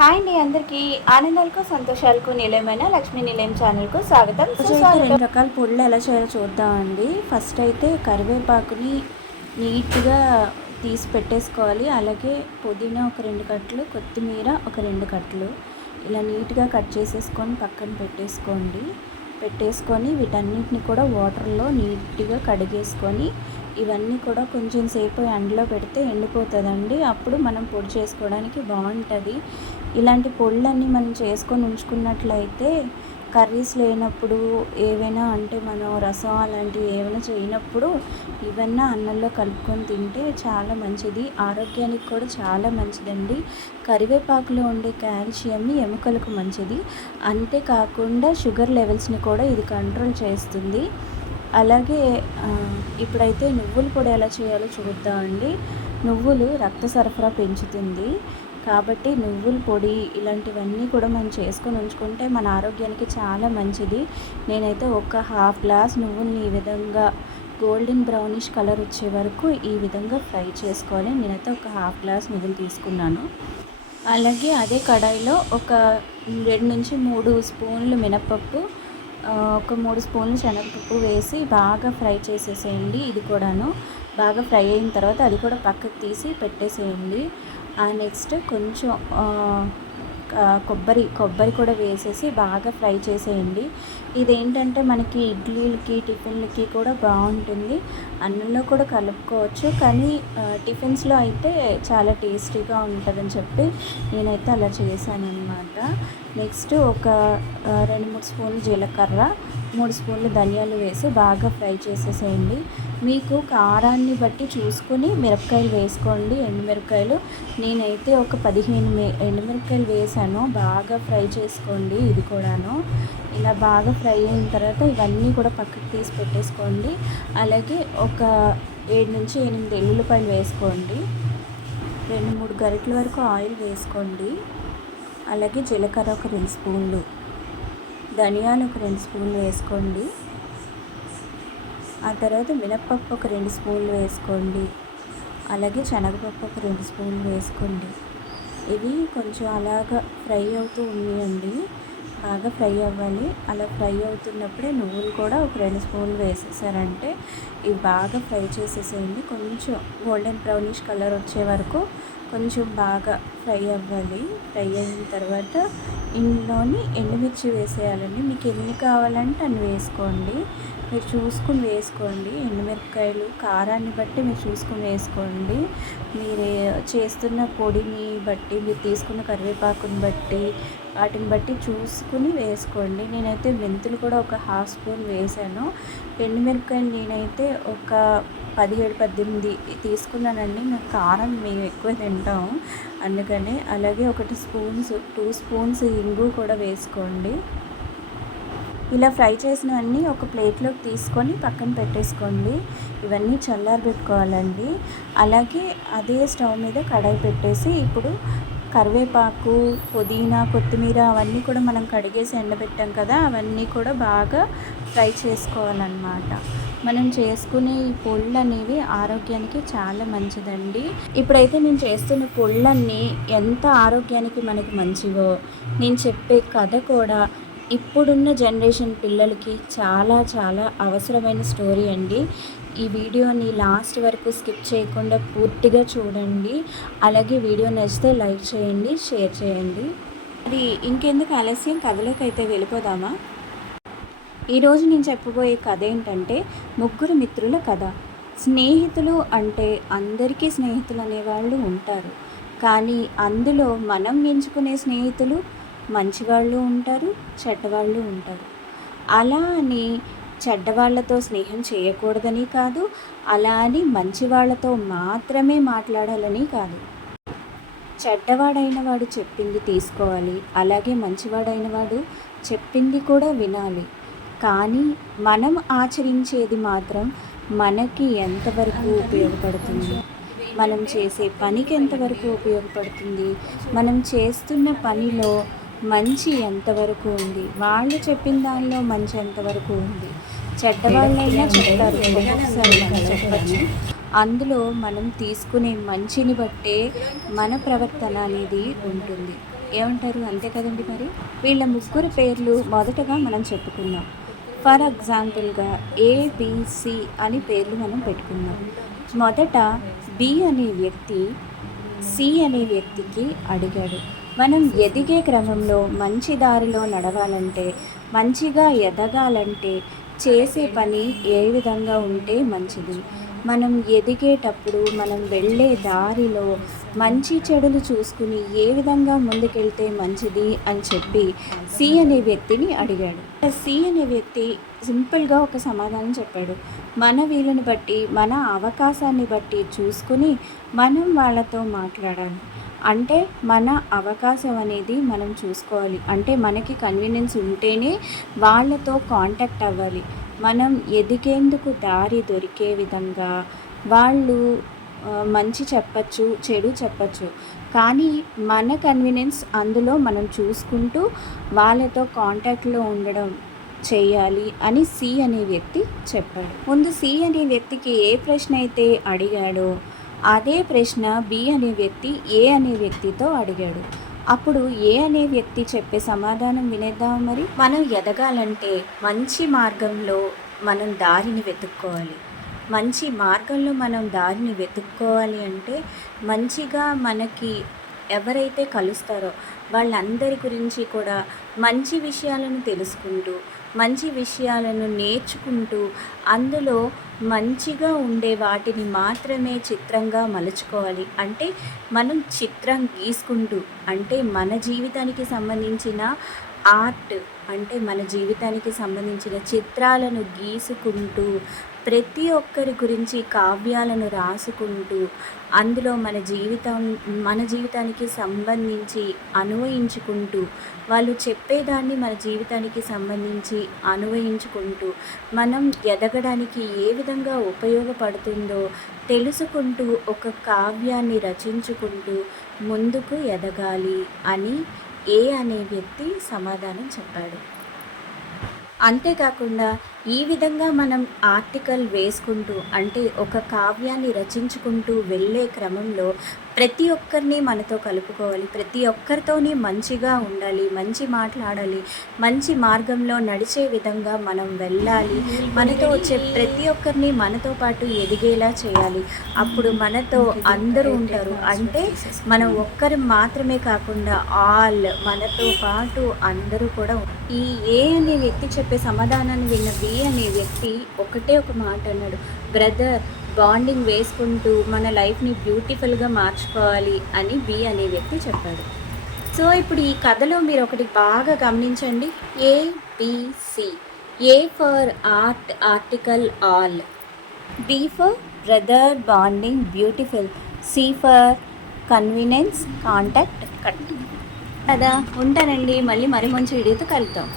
Hi అండి అందరికీ ఆనందాలకు సంతోషాలకు నిలయమైన లక్ష్మీ నిలయం ఛానల్కు స్వాగతం. రెండు రకాల పొడులు ఎలా చేయాలో చూద్దామండి. ఫస్ట్ అయితే కరివేపాకుని నీట్గా తీసి పెట్టేసుకోవాలి. అలాగే పుదీనా ఒక 2 కట్టలు, కొత్తిమీర ఒక 2 కట్టలు ఇలా నీట్గా కట్ చేసేసుకొని పక్కన పెట్టేసుకొని వీటన్నిటిని కూడా వాటర్లో నీట్గా కడిగేసుకొని ఇవన్నీ కూడా కొంచెం సేపు ఎండలో పెడితే ఎండిపోతుందండి. అప్పుడు మనం పొడి చేసుకోవడానికి బాగుంటుంది. ఇలాంటి పొడులన్నీ మనం చేసుకొని ఉంచుకున్నట్లయితే కర్రీస్ లేనప్పుడు ఏవైనా అంటే మనం రసం అలాంటివి ఏమైనా చేయనప్పుడు ఇవన్నీ అన్నంలో కలుపుకొని తింటే చాలా మంచిది. ఆరోగ్యానికి కూడా చాలా మంచిదండి. కరివేపాకులో ఉండే కాల్షియం ఎముకలకు మంచిది. అంతేకాకుండా షుగర్ లెవెల్స్ని కూడా ఇది కంట్రోల్ చేస్తుంది. అలాగే ఇప్పుడైతే నువ్వుల పొడి ఎలా చేయాలో చూద్దామండి. నువ్వులు రక్త సరఫరా పెంచుతుంది కాబట్టి నువ్వుల పొడి ఇలాంటివన్నీ కూడా మనం చేసుకొని ఉంచుకుంటే మన ఆరోగ్యానికి చాలా మంచిది. నేనైతే ఒక హాఫ్ గ్లాస్ నువ్వుల్ని ఈ విధంగా గోల్డెన్ బ్రౌనిష్ కలర్ వచ్చే వరకు ఈ విధంగా ఫ్రై చేసుకోవాలి. నేనైతే ఒక హాఫ్ గ్లాస్ నువ్వులు తీసుకున్నాను. అలాగే అదే కడాయిలో ఒక 2 నుంచి 3 స్పూన్లు మినపప్పు, ఒక 3 స్పూన్లు శనగపప్పు వేసి బాగా ఫ్రై చేసేసేయండి. ఇది కూడాను బాగా ఫ్రై అయిన తర్వాత అది కూడా పక్కకు తీసి పెట్టేసేయండి. నెక్స్ట్ కొంచెం కొబ్బరి కూడా వేసేసి బాగా ఫ్రై చేసేయండి. ఇదేంటంటే మనకి ఇడ్లీలకి టిఫిన్లకి కూడా బాగుంటుంది. అన్నంలో కూడా కలుపుకోవచ్చు, కానీ టిఫిన్స్లో అయితే చాలా టేస్టీగా ఉంటుందని చెప్పి నేనైతే అలా చేశాను అన్నమాట. నెక్స్ట్ ఒక 2-3 స్పూన్లు జీలకర్ర, 3 స్పూన్లు ధనియాలు వేసి బాగా ఫ్రై చేసేసేయండి. మీకు కారాన్ని బట్టి చూసుకొని మిరపకాయలు వేసుకోండి, ఎండుమిరపకాయలు. నేనైతే ఒక 15 ఎండుమిరపకాయలు వేసాను. బాగా ఫ్రై చేసుకోండి. ఇది కూడాను ఇలా బాగా ఫ్రై అయిన తర్వాత ఇవన్నీ కూడా పక్కకు తీసి పెట్టేసుకోండి. అలాగే ఒక 7 నుంచి 8 ఎల్లుల్లిపాయలు వేసుకోండి. 2-3 గరిటెల వరకు ఆయిల్ వేసుకోండి. అలాగే జీలకర్ర ఒక 2 స్పూన్లు, ధనియాలు ఒక 2 స్పూన్లు వేసుకోండి. ఆ తర్వాత మినప్పప్పు ఒక 2 స్పూన్లు వేసుకోండి. అలాగే శనగపప్పు ఒక 2 స్పూన్లు వేసుకోండి. ఇవి కొంచెం అలాగా ఫ్రై అవుతూ ఉన్నాయండి. బాగా ఫ్రై అవ్వాలి. అలా ఫ్రై అవుతున్నప్పుడే నువ్వులు కూడా ఒక 2 స్పూన్లు వేసేసారంటే ఇవి బాగా ఫ్రై చేసేసేయండి. కొంచెం గోల్డెన్ బ్రౌనిష్ కలర్ వచ్చే వరకు కొంచెం బాగా ఫ్రై అవ్వాలి. ఫ్రై అయిన తర్వాత ఇందులోని ఎండుమిర్చి వేసేయాలండి. మీకు ఎన్ని కావాలంటే అన్ని వేసుకోండి. మీరు చూసుకుని వేసుకోండి. ఎండుమిరపకాయలు కారాన్ని బట్టి మీరు చూసుకుని వేసుకోండి. మీరు చేస్తున్న పొడిని బట్టి, మీరు తీసుకున్న కరివేపాకుని బట్టి, వాటిని బట్టి చూసుకుని వేసుకోండి. నేనైతే మెంతులు కూడా ఒక హాఫ్ స్పూన్ వేసాను. ఎండుమిరపకాయలు నేనైతే ఒక 17-18 తీసుకున్నానండి. నాకు కారం మేము ఎక్కువ తింటాము అందుకని. అలాగే 2 స్పూన్స్ ఇంగు కూడా వేసుకోండి. ఇలా ఫ్రై చేసినవన్నీ ఒక ప్లేట్లోకి తీసుకొని పక్కన పెట్టేసుకోండి. ఇవన్నీ చల్లారబెట్టుకోవాలండి. అలాగే అదే స్టవ్ మీద కడాయి పెట్టేసి ఇప్పుడు కరివేపాకు, పుదీనా, కొత్తిమీర అవన్నీ కూడా మనం కడిగేసి ఎండబెట్టాం కదా, అవన్నీ కూడా బాగా ఫ్రై చేసుకోవాలన్నమాట. మనం చేసుకునే ఈ పొళ్ళు అనేవి ఆరోగ్యానికి చాలా మంచిదండి. ఇప్పుడైతే నేను చేస్తున్న పొళ్ళన్నీ ఎంత ఆరోగ్యానికి మనకి మంచివో, నేను చెప్పే కథ కూడా ఇప్పుడున్న జనరేషన్ పిల్లలకి చాలా చాలా అవసరమైన స్టోరీ అండి. ఈ వీడియోని లాస్ట్ వరకు స్కిప్ చేయకుండా పూర్తిగా చూడండి. అలాగే వీడియో నచ్చితే లైక్ చేయండి, షేర్ చేయండి. అది ఇంకెందుకు ఆలస్యం, కథలోకి అయితే వెళ్ళిపోదామా? ఈరోజు నేను చెప్పబోయే కథ ఏంటంటే 3 మిత్రుల కథ. స్నేహితులు అంటే అందరికీ స్నేహితులు అనేవాళ్ళు ఉంటారు, కానీ అందులో మనం ఎంచుకునే స్నేహితులు మంచివాళ్ళు ఉంటారు, చెడ్డవాళ్ళు ఉంటారు. అలా అని చెడ్డవాళ్ళతో స్నేహం చేయకూడదని కాదు, అలా అని మంచి వాళ్ళతో మాత్రమే మాట్లాడాలని కాదు. చెడ్డవాడైన వాడు చెప్పింది తీసుకోవాలి, అలాగే మంచివాడైన వాడు చెప్పింది కూడా వినాలి. కానీ మనం ఆచరించేది మాత్రం మనకి ఎంతవరకు ఉపయోగపడుతుంది, మనం చేసే పనికి ఎంతవరకు ఉపయోగపడుతుంది, మనం చేస్తున్న పనిలో మంచి ఎంతవరకు ఉంది, వాళ్ళు చెప్పిన దానిలో మంచి ఎంతవరకు ఉంది. చెడ్డవాళ్ళైనా చెప్తారు, ఒక్కొక్కసారి మనం చెప్పచ్చు. అందులో మనం తీసుకునే మంచిని బట్టే మన ప్రవర్తన అనేది ఉంటుంది. ఏమంటారు? అంతే కదండి మరి. వీళ్ళ ముగ్గురు పేర్లు మొదటగా మనం చెప్పుకుందాం. ఫర్ ఎగ్జాంపుల్గా ఏబిసి అని పేర్లు మనం పెట్టుకుందాం. మొదట బి అనే వ్యక్తి సి అనే వ్యక్తికి అడిగాడు. మనం ఎదిగే క్రమంలో మంచి దారిలో నడవాలంటే, మంచిగా ఎదగాలంటే చేసే పని ఏ విధంగా ఉంటే మంచిది, మనం ఎదిగేటప్పుడు మనం వెళ్ళే దారిలో మంచి చెడులు చూసుకుని ఏ విధంగా ముందుకెళ్తే మంచిది అని చెప్పి సి అనే వ్యక్తిని అడిగాడు. సి అనే వ్యక్తి సింపుల్గా ఒక సమాధానం చెప్పాడు. మన వీలుని బట్టి, మన అవకాశాన్ని బట్టి చూసుకుని మనం వాళ్ళతో మాట్లాడాలి. అంటే మన అవకాశం అనేది మనం చూసుకోవాలి. అంటే మనకి కన్వీనియన్స్ ఉంటేనే వాళ్ళతో కాంటాక్ట్ అవ్వాలి. మనం ఎదిగేందుకు దారి దొరికే విధంగా వాళ్ళు మంచి చెప్పచ్చు, చెడు చెప్పచ్చు. కానీ మన కన్వీనియన్స్ అందులో మనం చూసుకుంటూ వాళ్ళతో కాంటాక్ట్లో ఉండడం చేయాలి అని సి అనే వ్యక్తి చెప్పాడు. ముందు సి అనే వ్యక్తికి ఏ ప్రశ్న అయితే అడిగాడో అదే ప్రశ్న బి అనే వ్యక్తి ఏ అనే వ్యక్తితో అడిగాడు. అప్పుడు ఏ అనే వ్యక్తి చెప్పే సమాధానం వినేద్దాం మరి. మనం ఎదగాలంటే మంచి మార్గంలో మనం దారిని వెతుక్కోవాలి. మంచి మార్గంలో మనం దారిని వెతుక్కోవాలి అంటే మంచిగా మనకి ఎవరైతే కలుస్తారో వాళ్ళందరి గురించి కూడా మంచి విషయాలను తెలుసుకుంటూ, మంచి విషయాలను నేర్చుకుంటూ, అందులో మంచిగా ఉండే వాటిని మాత్రమే చిత్రంగా మలుచుకోవాలి. అంటే మనం చిత్రం గీసుకుంటూ, అంటే మన జీవితానికి సంబంధించిన ఆర్ట్, అంటే మన జీవితానికి సంబంధించిన చిత్రాలను గీసుకుంటూ, ప్రతి ఒక్కరి గురించి కావ్యాలను రాసుకుంటూ, అందులో మన జీవితానికి సంబంధించి అన్వయించుకుంటూ, వాళ్ళు చెప్పేదాన్ని మన జీవితానికి సంబంధించి అన్వయించుకుంటూ, మనం ఎదగడానికి ఏ విధంగా ఉపయోగపడుతుందో తెలుసుకుంటూ ఒక కావ్యాన్ని రచించుకుంటూ ముందుకు ఎదగాలి అని ఏ అనే వ్యక్తి సమాధానం చెప్పాడు. అంతేకాకుండా ఈ విధంగా మనం ఆర్టికల్ వేసుకుంటూ, అంటే ఒక కావ్యాన్ని రచించుకుంటూ వెళ్ళే క్రమంలో ప్రతి ఒక్కరిని మనతో కలుపుకోవాలి. ప్రతి ఒక్కరితోని మంచిగా ఉండాలి, మంచి మాట్లాడాలి, మంచి మార్గంలో నడిచే విధంగా మనం వెళ్ళాలి. మనతో వచ్చే ప్రతి ఒక్కరిని మనతో పాటు ఎదిగేలా చేయాలి. అప్పుడు మనతో అందరూ ఉంటారు. అంటే మనం ఒక్కరు మాత్రమే కాకుండా మనతో పాటు అందరూ కూడా. ఈ ఏ అనే వ్యక్తి చెప్పే సమాధానాన్ని విన్న బి అనే వ్యక్తి ఒకటే ఒక మాట అన్నాడు. బ్రదర్, బాండింగ్ వేసుకుంటూ మన లైఫ్ని బ్యూటిఫుల్గా మార్చుకోవాలి అని బి అనే వ్యక్తి చెప్పాడు. సో ఇప్పుడు ఈ కథలో మీరు ఒకటి బాగా గమనించండి. ABC. A for art, article all. B for brother, bonding beautiful. C for convenience, contact cut. కదా, ఉంటానండి. మళ్ళీ మరి మంచి వీడియోతో కలుద్దాం.